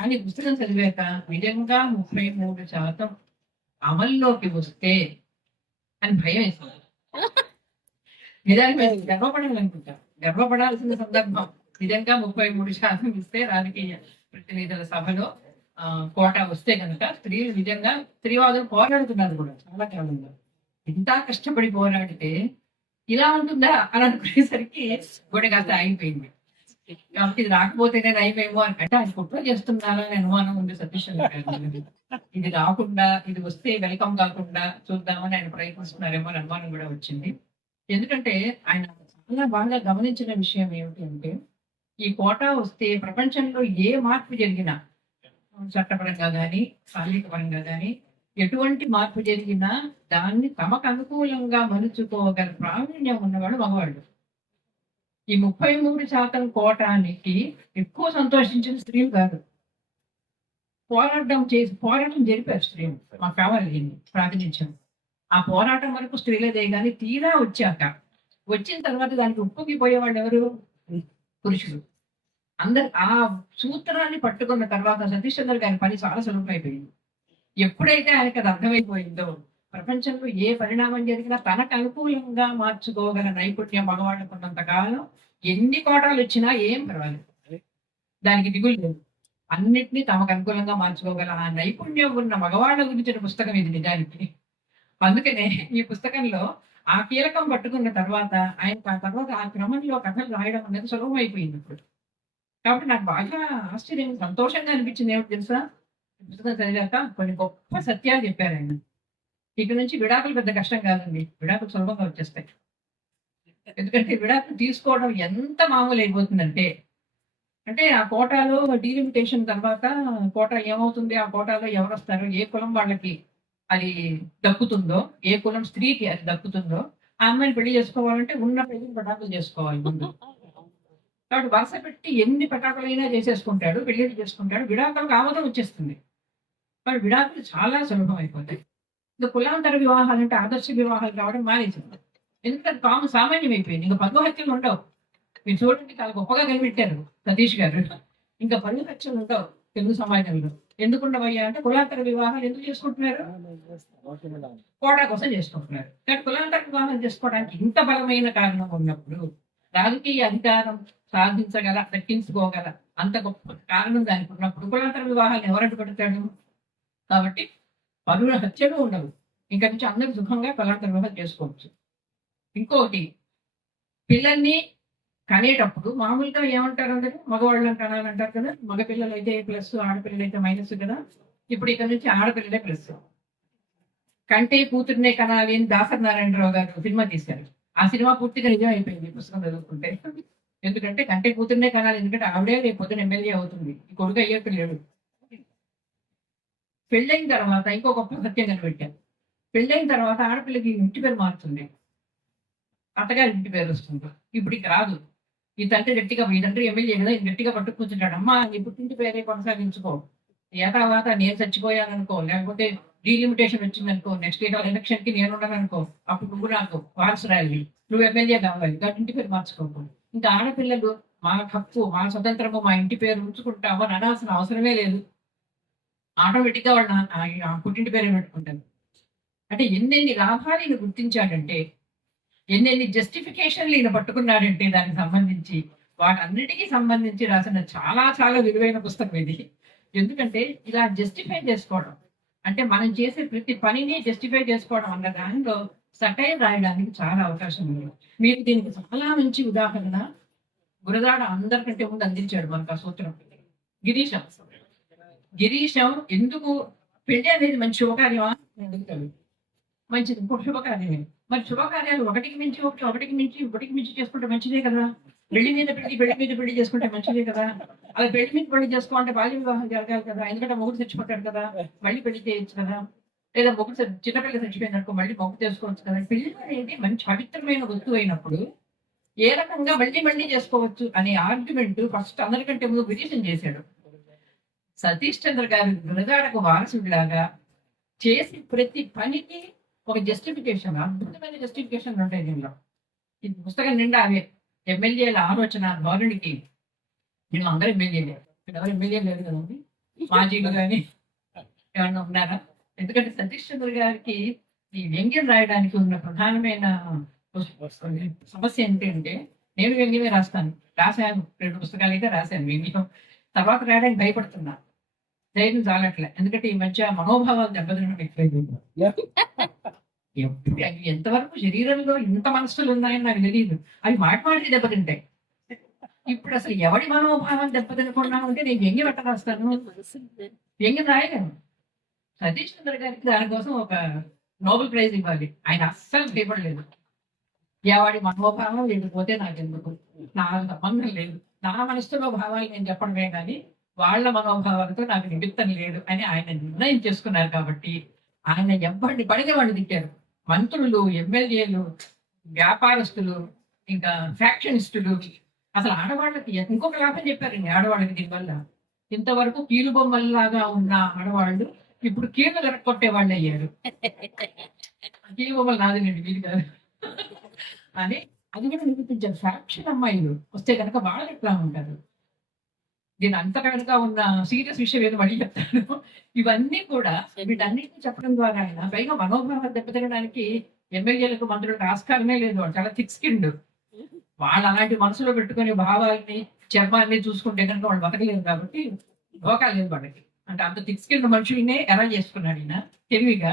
కానీ పుస్తకం చదివాక నిజంగా ముప్పై మూడు శాతం అమల్లోకి వస్తే అని భయం వేస్తుంది నిజానికి మేము గర్వపడాలనుకుంటాం. గర్వపడాల్సిన సందర్భం నిజంగా ముప్పై మూడు శాతం ఇస్తే రాజకీయ ప్రతినిధుల సభలో ఆ, కోటా వస్తే కనుక స్త్రీలు నిజంగా స్త్రీవాదులు పోరాడుతున్నారు కూడా చాలా కాలంలో. ఇంత కష్టపడి పోరాడితే ఇలా ఉంటుందా అని అనుకునేసరికి కూడా కాస్త ఆగిపోయింది. కాబట్టి ఇది రాకపోతేనే అయిపోయేమో అని అంటే ఆయన కుట్ర చేస్తున్నారా అని అనుమానం ఉంది సతీష్ ఇది రాకుండా ఇది వస్తే వెల్కమ్ కాకుండా చూద్దామని ఆయన ప్రయత్నిస్తున్నారేమో అని అనుమానం కూడా వచ్చింది. ఎందుకంటే ఆయన చాలా బాగా గమనించిన విషయం ఏమిటి అంటే ఈ కోటా వస్తే ప్రపంచంలో ఏ మార్పు జరిగినా చట్టపరంగా కానీ సాంఘిక పరంగా కానీ ఎటువంటి మార్పు జరిగినా దాన్ని తమకు అనుకూలంగా మలుచుకోగల ప్రావీణ్యం ఉన్నవాడు మగవాళ్ళు. ఈ ముప్పై మూడు శాతం కోటానికి ఎక్కువ సంతోషించిన స్త్రీలు కాదు. పోరాటం చేసి పోరాటం జరిపారు స్త్రీలు మాకు కావాలి దీన్ని ఆ పోరాటం వరకు స్త్రీలే కానీ తీరా వచ్చాక వచ్చిన తర్వాత దానికి ఉప్పుకి వాళ్ళు ఎవరు? పురుషులు. అందరు ఆ సూత్రాన్ని పట్టుకున్న తర్వాత సతీష్ చంద్ర గారి పని చాలా సులభమైపోయింది. ఎప్పుడైతే ఆయనకు అది అర్థమైపోయిందో ప్రపంచంలో ఏ పరిణామం జరిగినా తనకు అనుకూలంగా మార్చుకోగల నైపుణ్యం మగవాళ్ళకు ఉన్నంత కాలం ఎన్ని కోటాలు వచ్చినా ఏం పర్వాలేదు. దానికి దిగులు లేదు. అన్నిటినీ తమకు అనుకూలంగా మార్చుకోగల ఆ నైపుణ్యం ఉన్న మగవాళ్ళ గురించిన పుస్తకం ఇది నిజానికి. అందుకనే ఈ పుస్తకంలో ఆ కీలకం పట్టుకున్న తర్వాత ఆయన ఆ తర్వాత ఆ క్రమంలో కథలు రాయడం అనేది సులభం అయిపోయింది ఇప్పుడు. కాబట్టి నాకు బాగా ఆశ్చర్యం సంతోషంగా అనిపించింది. ఏమిటి తెలుసా? పుస్తకం చదివాక కొన్ని గొప్ప సత్యాలు చెప్పారు ఆయన. ఇటు నుంచి విడాకులు పెద్ద కష్టం కాదండి. విడాకులు సులభంగా వచ్చేస్తాయి. ఎందుకంటే విడాకులు తీసుకోవడం ఎంత మామూలు అయిపోతుందంటే అంటే ఆ కోటాలో డీలిమిటేషన్ తర్వాత కోటా ఏమవుతుంది? ఆ కోటాలో ఎవరు వస్తారు? ఏ కులం వాళ్ళకి అది దక్కుతుందో ఏ కులం స్త్రీకి అది దక్కుతుందో ఆ అమ్మాయిని పెళ్ళి చేసుకోవాలంటే ఉన్న పెళ్ళి పటాకులు చేసుకోవాలి ముందు. కాబట్టి వరుస పెట్టి ఎన్ని పటాకులైనా చేసేసుకుంటాడు పెళ్ళి చేసుకుంటాడు విడాకులకు ఆమోదం వచ్చేస్తుంది. కాబట్టి విడాకులు చాలా సులభం అయిపోతాయి. ఇంకా కులాంతర వివాహాలు అంటే ఆదర్శ వివాహాలు కావడం మానేసింది ఎందుకంటే పాము సామాన్యం అయిపోయింది ఇంకా పన్ను హత్యలు ఉండవు మీరు చూడండి చాలా గొప్పగా కనిపెట్టారు సతీష్ గారు ఇంకా పన్ను హత్యలు ఉండవు తెలుగు సమాజంలో ఎందుకు ఉండవయ్యా అంటే కులాంతర వివాహాలు ఎందుకు చేసుకుంటున్నారు కోడా కోసం చేసుకుంటున్నారు కానీ కులాంతర వివాహం చేసుకోవడానికి ఇంత బలమైన కారణం ఉన్నప్పుడు రాజకీయ అధికారం సాధించగల దక్కించుకోగల అంత గొప్ప కారణం దానికి ఉన్నప్పుడు కులాంతర వివాహాలు ఎవరు అడ్డుపడతాడు కాబట్టి పరుల హత్యలు ఉండవు. ఇంకా నుంచి అందరూ సుఖంగా కులాంతర వివాహం చేసుకోవచ్చు. ఇంకోటి పిల్లల్ని కనేటప్పుడు మామూలుగా ఏమంటారు అందరూ? మగవాళ్ళని కనాలంటారు కదా? మగ పిల్లలు అయితే ప్లస్ ఆడపిల్లలు అయితే మైనస్ కదా? ఇప్పుడు ఇక్కడ నుంచి ఆడపిల్లలే ప్లస్ కంటే కూతురునే కనాలి అని దాసరి నారాయణరావు గారు సినిమా తీశారు. ఆ సినిమా పూర్తిగా నిజం అయిపోయింది పుస్తకం చదువుకుంటే. ఎందుకంటే కంటే కూతురునే కనాలి ఎందుకంటే ఆవిడే రేపు పొద్దున ఎమ్మెల్యే అవుతుంది. ఈ కొడుకు అయ్యే పిల్లడు. పెళ్ళైన తర్వాత ఇంకొక గొప్ప సత్యం కనిపెట్టారు పెళ్ళైన తర్వాత ఆడపిల్లకి ఇంటి పేరు మారుతుంది. అత్తగారి ఇంటి పేరు వస్తుంది. ఇప్పుడు ఇక రాదు. ఈ తండ్రి గట్టిగా ఈ తండ్రి ఎమ్మెల్యే కదా గట్టిగా పట్టుకుంటున్నాడు కూర్చుంటాడు అమ్మా నీ పుట్టింటి పేరే కొనసాగించుకో. ఏతావాత నేను చచ్చిపోయాననుకో లేకపోతే డీలిమిటేషన్ వచ్చిందనుకో నెక్స్ట్ ఇయర్ ఎలక్షన్కి నేను ఉన్నాను అప్పుడు నువ్వు నాకు వారసురాలి నువ్వు ఎమ్మెల్యే కావాలి. కాబట్టి ఇంటి పేరు మార్చుకోకు. ఇంకా ఆడపిల్లలు మా హక్కు మా స్వతంత్రము మా ఇంటి పేరు ఉంచుకుంటాము అని అనాల్సిన అవసరమే లేదు. ఆటోమేటిక్గా వాళ్ళు నా- ఆ పుట్టింటి పేరే పెట్టుకుంటారు. అంటే ఎన్నెన్ని లాభాలు ఈయన గుర్తించాడంటే ఎన్నెన్ని జస్టిఫికేషన్లు ఈయన పట్టుకున్నాడంటే దానికి సంబంధించి వాటన్నిటికీ సంబంధించి రాసిన చాలా చాలా విలువైన పుస్తకం ఇది. ఎందుకంటే ఇలా జస్టిఫై చేసుకోవడం అంటే మనం చేసే ప్రతి పనిని జస్టిఫై చేసుకోవడం అన్న దానిలో సటైర్ రాయడానికి చాలా అవకాశం ఉంది. మీరు దీనికి చాలా మంచి ఉదాహరణ గురదాడ అందరికంటే ముందు అందించాడు మనకు ఆ సూత్రం. అవసరం గిరీశం ఎందుకు? పెళ్ళి అనేది మంచి శుభకార్యమా? అడుగుతాడు మంచిది. శుభకార్యమే. మరి శుభకార్యాలు ఒకటికి మించి ఒకటి ఒకటికి మించి ఒకటికి మించి చేసుకుంటే మంచిదే కదా? పెళ్ళి మీద పెళ్ళి పెళ్ళి మీద పెళ్ళి చేసుకుంటే మంచిదే కదా? అలా పెళ్ళి మీద పెళ్ళి చేసుకోవాలంటే బాల్య వివాహం జరగాలి కదా? ఎందుకంటే మొగుడు చచ్చిపోతాడు కదా? మళ్ళీ పెళ్ళి చేయొచ్చు కదా? లేదా మొగుడు చిన్నపిల్ల చచ్చిపోయింది అనుకో మళ్ళీ మొగ్గు చేసుకోవచ్చు కదా? పెళ్ళి అనేది మంచి పవిత్రమైన వస్తువు అయినప్పుడు ఏ రకంగా మళ్ళీ మళ్ళీ చేసుకోవచ్చు అనే ఆర్గ్యుమెంట్ ఫస్ట్ అందరికంటే ముందు విరీషన్ చేశాడు. సతీష్ చంద్ర గారి గురగాడకు వారసుడిలాగా చేసి ప్రతి పనికి ఒక జస్టిఫికేషన్ అద్భుతమైన జస్టిఫికేషన్ ఉంటాయి దీనిలో. ఈ పుస్తకం నిండా అవే ఎమ్మెల్యేల ఆలోచన ధోరణికి నేను అందరూ ఎమ్మెల్యేలే. ఇక్కడ ఎవరు ఎమ్మెల్యే లేదు కదండి? మాజీలు కానీ ఏమన్నా ఉన్నారా? ఎందుకంటే సతీష్ చంద్ర గారికి ఈ వ్యంగ్యం రాయడానికి ఉన్న ప్రధానమైన సమస్య ఏంటంటే నేను వ్యంగ్యమే రాస్తాను. రాశాను. రెండు పుస్తకాలు అయితే రాశాను. వ్యంగ్యం తర్వాత రాయడానికి భయపడుతున్నాను ధైర్యం చాలట్లే. ఎందుకంటే ఈ మధ్య మనోభావాలు ఎక్కువైంది ఎప్పుడు- అవి ఎంతవరకు శరీరంలో ఇంత మనసులు ఉన్నాయని నాకు తెలియదు అవి మాట మాటి దెబ్బతింటాయి. ఇప్పుడు అసలు ఎవడి మనోభావం దెబ్బతినకున్నాను అంటే నేను వ్యంగ్యం ఎట్ట రాస్తాను? వ్యంగ్యం రాయలేను. సతీష్ చంద్ర గారికి దానికోసం ఒక నోబెల్ ప్రైజ్ ఇవ్వాలి. ఆయన అస్సలు భయపడలేదు. ఎవడి మనోభావం లేకపోతే నాకెందుకు? నా సంబంధం లేదు. నా మనసులో భావాలు నేను చెప్పడమే కానీ వాళ్ళ మనోభావాలతో నాకు నిమిత్తం లేదు అని ఆయన నిర్ణయం చేసుకున్నారు కాబట్టి ఆయన ఎవరిని పడితే వాళ్ళు తిట్టారు. మంత్రులు ఎమ్మెల్యేలు వ్యాపారస్తులు ఇంకా ఫ్యాక్షనిస్టులు. అసలు ఆడవాళ్ళకి ఇంకొక లాభం చెప్పారండి ఆడవాళ్ళకి దీనివల్ల. ఇంతవరకు కీలుబొమ్మల్లాగా ఉన్న ఆడవాళ్ళు ఇప్పుడు కీళ్ళు కొట్టే వాళ్ళు అయ్యారు. కీలుబొమ్మలు బొమ్మలు వీలు కాదు. అని అది కూడా నిరూపించారు. ఫ్యాక్షన్ అమ్మాయిలు. వస్తే కనుక వాళ్ళు ఎట్లా ఉంటారు? దీని అంత కనుక ఉన్న సీరియస్ విషయం ఏదో మళ్ళీ చెప్తాను. ఇవన్నీ కూడా వీటన్నిటిని చెప్పడం ద్వారా ఆయన పైగా మనోభావం దెబ్బతినడానికి ఎమ్మెల్యేలకు మంత్రులకు ఆస్కారమే లేదు. వాళ్ళు చాలా థిక్ స్కిన్డ్ వాళ్ళు అలాంటి మనసులో పెట్టుకునే భావాల్ని చర్మాన్ని చూసుకుంటే కనుక వాళ్ళు బతకలేదు కాబట్టి ధోకా లేదు వాళ్ళకి. అంటే అంత థిక్ స్కిన్ మనుషులనే ఎలా చేసుకున్నాడు ఈయన తెలివిగా.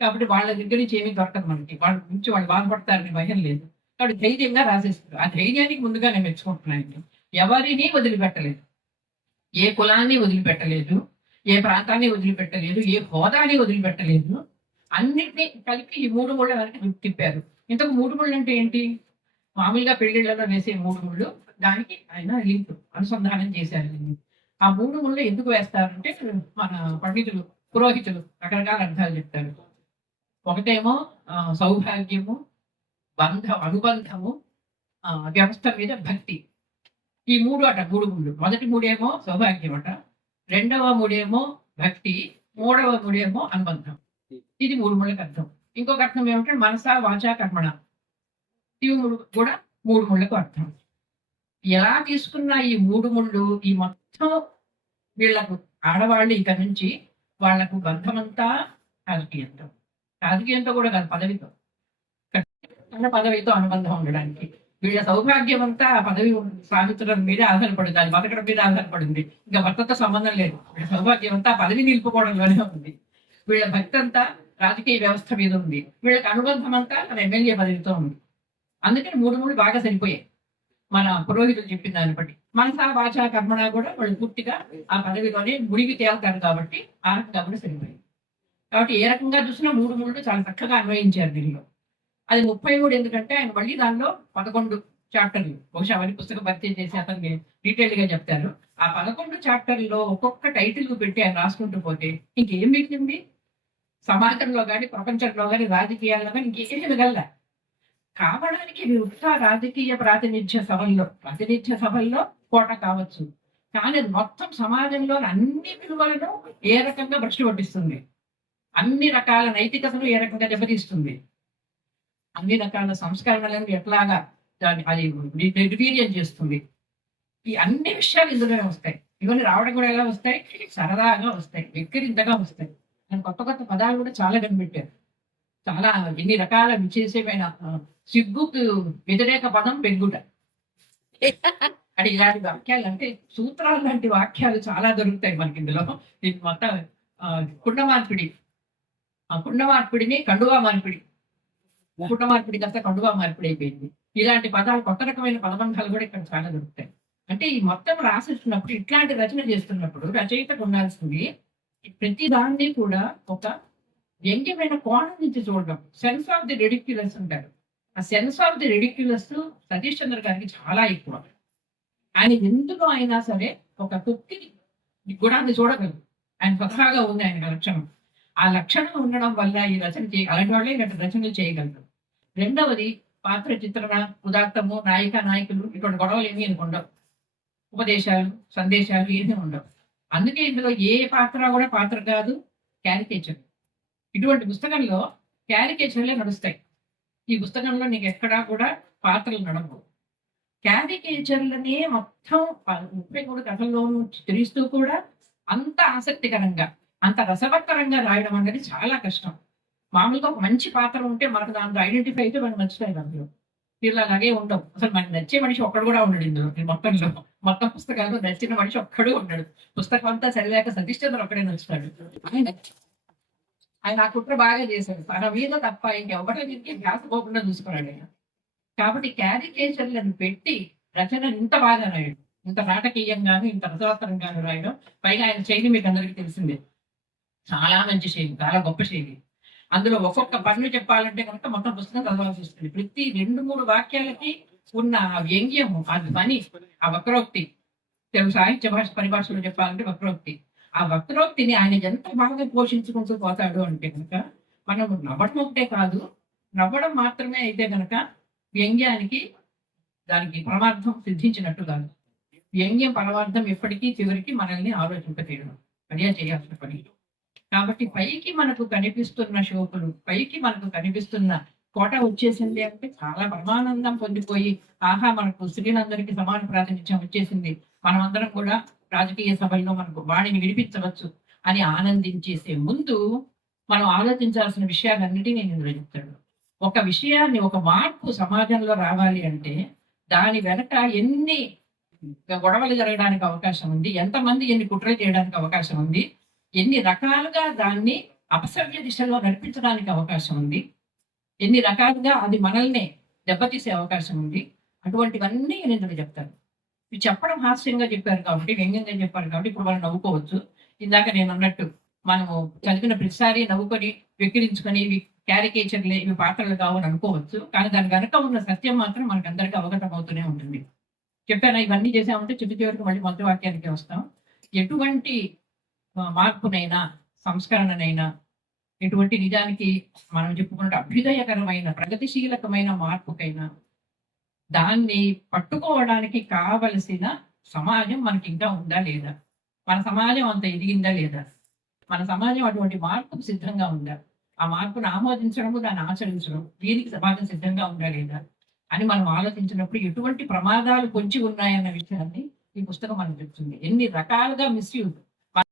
కాబట్టి వాళ్ళ దగ్గర నుంచి ఏమీ దొరకదు మనకి. వాళ్ళ నుంచి వాళ్ళు బాధపడతారని భయం లేదు. కాబట్టి ధైర్యంగా రాసేస్తారు. ఆ ధైర్యానికి ముందుగా నేను మెచ్చుకుంటున్నాను ఎవరిని వదిలిపెట్టలేదు. ఏ కులాన్ని వదిలిపెట్టలేదు ఏ ప్రాంతాన్ని వదిలిపెట్టలేదు ఏ హోదాని వదిలిపెట్టలేదు. అన్నిటినీ కలిపి ఈ మూడు ముళ్ళ వరకు తిప్పారు. ఇంతకు మూడు ముళ్ళు అంటే ఏంటి? మామూలుగా పెళ్ళిళ్ళలో వేసే మూడు ముళ్ళు దానికి ఆయన లింక్ అనుసంధానం చేశారు. దీన్ని. ఆ మూడు ముళ్ళు ఎందుకు వేస్తారంటే మన పండితులు పురోహితులు రకరకాల అర్థాలు చెప్తారు. ఒకటేమో సౌభాగ్యము బంధ అనుబంధము వ్యవస్థ మీద భక్తి. ఈ మూడు అట మూడు ముళ్ళు మొదటి మూడేమో సౌభాగ్యం అట రెండవ మూడేమో భక్తి మూడవ మూడేమో అనుబంధం. ఇది మూడు ముళ్ళకి అర్థం. ఇంకొక అర్థం ఏమంటే మనస వాచా కర్మణ. ఇవి మూడు కూడా మూడు ముళ్ళకు అర్థం. ఎలా తీసుకున్న ఈ మూడు ముళ్ళు ఈ మొత్తం వీళ్ళకు ఆడవాళ్ళు ఇక నుంచి వాళ్ళకు బంధమంతా రాజకీయంతో రాజకీయంతో కూడా కాదు పదవితో. కఠిన పదవితో అనుబంధం ఉండడానికి. వీళ్ళ సౌభాగ్యం అంతా పదవి సాధించడం మీద ఆధారపడింది అది బతకడం మీద ఆధారపడింది. ఇంకా భర్తతో సంబంధం లేదు. వీళ్ళ సౌభాగ్యం అంతా పదవి నిలుపుకోవడంలోనే ఉంది. వీళ్ళ భక్తి అంతా రాజకీయ వ్యవస్థ మీద ఉంది. వీళ్ళకి అనుబంధం అంతా తన ఎమ్మెల్యే పదవితో ఉంది. అందుకని మూడు మూడు బాగా సరిపోయాయి. మన పురోహితులు చెప్పిన దాన్ని బట్టి. మనసా వాచ కర్మణ కూడా వాళ్ళు పూర్తిగా ఆ పదవిలోనే మునిగి తేలుతారు కాబట్టి ఆ రకంగా కూడా సరిపోయింది కాబట్టి ఏ రకంగా చూసినా మూడు మూడు చాలా చక్కగా అన్వయించారు దీనిలో. అది ముప్పై మూడు ఎందుకంటే ఆయన మళ్ళీ దానిలో పదకొండు చాప్టర్లు. బహుశా అవన్నీ పుస్తకం పరిచయం చేసి అతనికి డీటెయిల్గా చెప్తారు. ఆ పదకొండు చాప్టర్లో ఒక్కొక్క టైటిల్ పెట్టి ఆయన రాసుకుంటూ పోతే ఇంకేం మిగిలింది? సమాజంలో కానీ ప్రపంచంలో కానీ రాజకీయాల్లో కానీ ఇంకేం మిగల కావడానికి విరుద్ధ రాజకీయ ప్రాతినిధ్య సభల్లో ప్రాతినిధ్య సభల్లో కోట కావచ్చు. కానీ మొత్తం సమాజంలో అన్ని విలువలను ఏ రకంగా భ్రష్టు పట్టిస్తుంది? అన్ని రకాల నైతికతను ఏ రకంగా దెబ్బతీస్తుంది? అన్ని రకాల సంస్కరణలను ఎట్లాగా దాన్ని అది నిర్వీర్యం చేస్తుంది. ఈ అన్ని విషయాలు ఇందులోనే వస్తాయి. ఇవన్నీ రావడం కూడా ఎలా వస్తాయి? సరదాగా వస్తాయి. వెక్కిరింతగా వస్తాయి. నేను కొత్త కొత్త పదాలు కూడా చాలా కనిపెట్టారు. చాలా ఎన్ని రకాల విశేషమైన సిగ్గుకు వ్యతిరేక పదం పెరుగుట. అంటే ఇలాంటి వాక్యాలు అంటే సూత్రాలు లాంటి వాక్యాలు చాలా దొరుకుతాయి మనకి ఇందులో. ఇది మొత్తం ఆ, కుండ మార్పిడి ఆ కుండ మార్పిడిని కండువా మార్పిడి. కుండ మార్పిడి కాస్త కండువా మార్పిడి అయిపోయింది. ఇలాంటి పదాలు కొత్త రకమైన పదబంధాలు కూడా ఇక్కడ చాలా దొరుకుతాయి. అంటే ఈ మొత్తం రాసిస్తున్నప్పుడు ఇట్లాంటి రచన చేస్తున్నప్పుడు రచయితకు ఉండాల్సింది ప్రతి దాన్ని కూడా ఒక వ్యంగ్యమైన కోణం నుంచి చూడడం. సెన్స్ ఆఫ్ ది రెడిక్యులస్ అంటారు. ఆ sense of the ridiculous Satish Chandra గారికి చాలా ఎక్కువ. ఆయన ఎందులో అయినా సరే ఒక కుక్కి గుణాన్ని చూడగలరు. ఆయన స్వతహాగా ఉంది ఆయన లక్షణం. ఆ లక్షణం ఉండడం వల్ల ఈ రచన చేయ అలాంటి వాళ్ళే ఇలాంటి రచనలు చేయగలరు. రెండవది పాత్ర చిత్రణ ఉదాత్తము నాయిక నాయకులు ఇటువంటి గొడవలు ఏమీ ఉండవు. ఉపదేశాలు సందేశాలు ఏమీ ఉండవు. అందుకే ఇందులో ఏ పాత్ర కూడా పాత్ర కాదు క్యారికేచర్. ఇటువంటి పుస్తకంలో క్యారికేచర్లే నడుస్తాయి. ఈ పుస్తకంలో నీకు ఎక్కడా కూడా పాత్రలు నడవు క్యారికేచర్లనే మొత్తం ముప్పై మూడు కథల్లోనూ చిత్రిస్తూ కూడా అంత ఆసక్తికరంగా అంత రసవత్తరంగా రాయడం అనేది చాలా కష్టం. మామూలుగా ఒక మంచి పాత్ర ఉంటే మనకు దాంట్లో ఐడెంటిఫై అయితే మనకు నచ్చుతాయి అందులో. వీళ్ళు అలాగే ఉండవు. అసలు మనకి నచ్చే మనిషి ఒక్కడు కూడా ఉండడు ఇందులో మొత్తంలో. మొత్తం పుస్తకాలు నచ్చిన మనిషి ఒక్కడు ఉండడు. పుస్తకం అంతా చదివాక సతీష్ చంద్ర ఒక్కడే నచ్చుతాడు. ఆయన ఆయన ఆ కుట్ర బాగా చేశాడు. తన మీద తప్ప ఇంకెవరి మీదకి ధ్యాస పోకుండా చూసుకున్నాడు ఆయన. కాబట్టి క్యారికేచర్లను పెట్టి రచన ఇంత బాగా రాయడం ఇంత నాటకీయంగాను ఇంత రసవత్తరంగాను రాయడం పైగా ఆయన శైలి మీకు అందరికీ తెలిసిందే. చాలా మంచి శైలి చాలా గొప్ప శైలి అందులో ఒక్కొక్క పన్ను చెప్పాలంటే కనుక మొత్తం పుస్తకం చదవాల్సి వస్తుంది ప్రతి రెండు మూడు వాక్యాలకి ఉన్న ఆ వ్యంగ్యము అది పని ఆ వక్రోక్తి తెలుగు సాహిత్య భాష పరిభాషలో చెప్పాలంటే వక్రోక్తి. ఆ వక్రోక్తిని ఆయన ఎంత బాగా పోషించుకుంటూ పోతాడు అంటే కనుక మనం నవ్వడం ఒకటే కాదు నవ్వడం మాత్రమే అయితే కనుక వ్యంగ్యానికి దానికి పరమార్థం సిద్ధించినట్టు కాదు. వ్యంగ్యం పరమార్థం ఎప్పటికీ చివరికి మనల్ని ఆలోచింపచేయడం. అదే చేయాల్సిన పని. కాబట్టి పైకి మనకు కనిపిస్తున్న శోకులు పైకి మనకు కనిపిస్తున్న కోట వచ్చేసింది అంటే చాలా పరమానందం పొందిపోయి ఆహా మనకు స్త్రీలందరికీ సమాన ప్రాతినిధ్యం వచ్చేసింది. మనమందరం కూడా రాజకీయ సభల్లో మనకు వాణిని విడిపించవచ్చు అని ఆనందించేసే ముందు మనం ఆలోచించాల్సిన విషయాలన్నిటినీ నేను ఇందులో చెప్తాడు ఒక విషయాన్ని ఒక మార్పు సమాజంలో రావాలి అంటే దాని వెనక ఎన్ని గొడవలు జరగడానికి అవకాశం ఉంది ఎంతమంది ఎన్ని కుట్రలు చేయడానికి అవకాశం ఉంది ఎన్ని రకాలుగా దాన్ని అపసవ్య దిశలో నడిపించడానికి అవకాశం ఉంది. ఎన్ని రకాలుగా అది మనల్ని దెబ్బతీసే అవకాశం ఉంది. అటువంటివన్నీ నేను చెప్తారు. ఇవి చెప్పడం హాస్యంగా చెప్పారు కాబట్టి వ్యంగ్యంగా చెప్పారు కాబట్టి ఇప్పుడు మనం నవ్వుకోవచ్చు. ఇందాక నేను అన్నట్టు మనము చదివిన ప్రతిసారి నవ్వుకొని వెక్కిరించుకొని ఇవి క్యారికేచర్లే ఇవి పాత్రలు కావని అనుకోవచ్చు. కానీ దాని వెనక ఉన్న సత్యం మాత్రం మనకు అందరికీ అవగతం అవుతూనే ఉంటుంది. చెప్పాను? ఇవన్నీ చేసామంటే చిట్టు చివరికి మళ్ళీ మొదటి వాక్యానికి వస్తాం. ఎటువంటి మార్పునైనా సంస్కరణనైనా ఎటువంటి నిజానికి మనం చెప్పుకున్న అభ్యుదయకరమైన ప్రగతిశీలకమైన మార్పుకైనా దాన్ని పట్టుకోవడానికి కావలసిన సమాజం మనకి ఇంకా ఉందా లేదా? మన సమాజం అంత ఎదిగిందా లేదా? మన సమాజం అటువంటి మార్పుకు సిద్ధంగా ఉందా? ఆ మార్పును ఆమోదించడము దాన్ని ఆచరించడం దీనికి సమాజం సిద్ధంగా ఉందా లేదా? అని మనం ఆలోచించినప్పుడు ఎటువంటి ప్రమాదాలు పొంచి ఉన్నాయన్న విషయాన్ని ఈ పుస్తకం మనం చెప్తుంది. ఎన్ని రకాలుగా మిస్యూజ్